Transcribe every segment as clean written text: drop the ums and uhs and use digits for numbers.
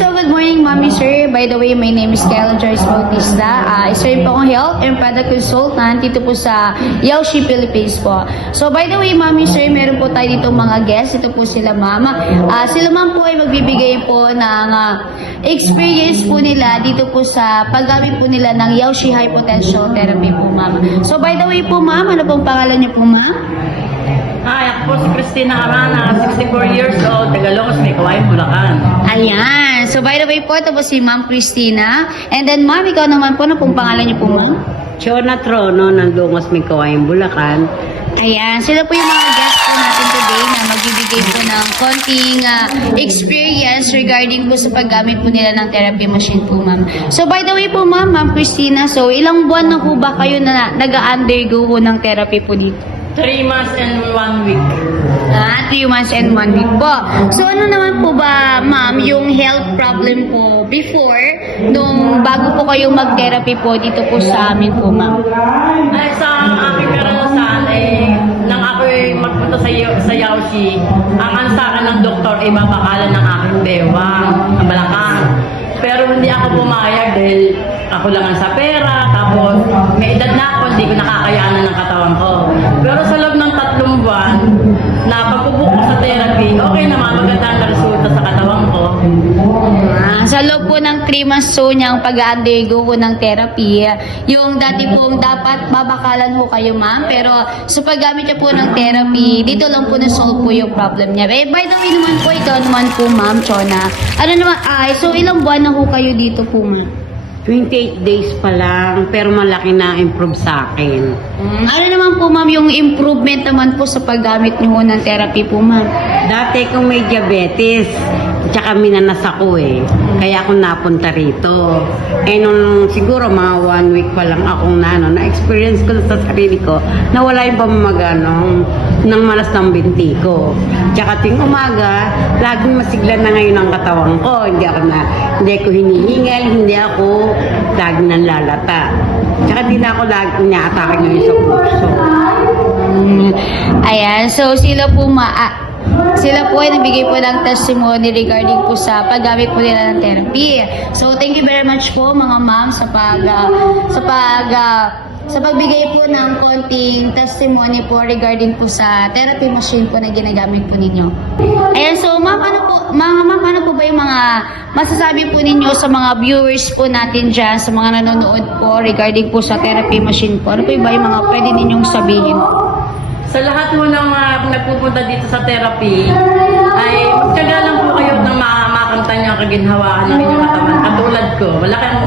so good morning, Mommy Sir. By the way, my name is Kayla Joyce Bautista. Isa rin po akong health and product consultant dito po sa Yaoshi Philippines po. So by the way, Mommy Sir, meron po tayo dito mga guests. Ito po sila, Mama. Sila ma'am po ay magbibigay po ng experience po nila dito po sa paggamit po nila ng Yaoshi High Potential Therapy po, Mama. So by the way po, Ma'am, ano pong pangalan niyo po, Ma'am? Hi, ako po si Christina Arana, 64 years old, Tagalogos, may Kawain, Bulacan. Ayan. So, by the way po, ito po si Ma'am Christina. And then, Ma'am, ikaw naman po, ano pong pangalan niyo po, Ma'am? Chona Trono, ng Dungos, may Kawain, Bulacan. Ayan. Sila po yung mga guests po natin today na magbibigay po ng konting experience regarding po sa paggamit po nila ng therapy machine po, Ma'am. So, by the way po, Ma'am Christina, so ilang buwan na po ba kayo na nag-undergo po ng therapy po dito? 3 months and 1 week. 3 months and 1 week po. So, ano naman po ba, Ma'am, yung health problem po before, nung bago po kayong mag-therapy po dito po sa amin po, Ma'am? Ay, sa aking karanasan, nang ako'y magpunta sa Yaoshi, ang ano sa akin ng doktor ay babakalan ng aking bewang, ang balakang. Pero hindi ako pumayag dahil ako lang ang sa pera, tapos may edad na ako, hindi ko nakakayanan ng katawan ko. Pero sa loob ng 3 buwan, na pagpubuko sa therapy, okay naman, maganda ang resulta sa katawan ko. Sa loob po ng 3 months so niyang pag-undergo po ng therapy, yung dati pong dapat babakalan po kayo, Ma'am, pero sa paggamit niya po ng therapy, dito lang po na-solve po yung problem niya. By the way naman po, ikaw naman po, Ma'am Chona. Ano naman, so ilang buwan na po kayo dito po, Ma'am? 28 days pa lang, pero malaki na improve sa akin. Ano naman po, Ma'am, yung improvement naman po sa paggamit niyo ng therapy po, Ma'am? Dati kung may diabetes, tsaka minanas ako kaya ako napunta rito. Nung siguro mga 1 week pa lang akong na-experience ko sa sarili ko, nawala yung pamamagano ng malas ng binti ko. Tsaka ting umaga, laging masigla na ngayon ang katawan ko. Hindi ko hinihingal, hindi ako laging nanlalata. Tsaka di na ako laging inaatake ngayon sa puso. Ayan, so sila po sila po ay nagbigay po ng testimony regarding po sa paggamit po nila ng therapy. So, thank you very much po mga ma'am sa pagbigay po ng konting testimony po regarding po sa therapy machine po na ginagamit po ninyo. Ayan, so ma'am, ano po ba yung mga masasabi po ninyo sa mga viewers po natin dyan, sa mga nanonood po regarding po sa therapy machine po? Ano po ba yung mga pwede ninyong sabihin? Sa lahat mo ng nagpupunta dito sa therapy, ay magtyaga lang po kayo ng makanta niyo ang kaginhawaan ng inyong katawan. Katulad ko, wala kang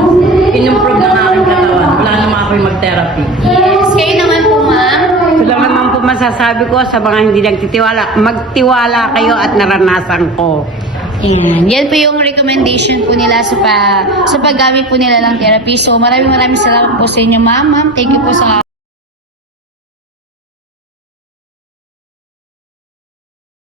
in-improve ng aking katawan. Wala naman ako'y mag-therapy. Yes, kayo naman po, ma'am. Ito lang naman po masasabi ko sa mga hindi nagtitiwala. Magtiwala kayo at naranasan ko. Yan po yung recommendation po nila sa paggamit po nila ng therapy. So maraming salamat po sa inyo, ma'am. Thank you po sa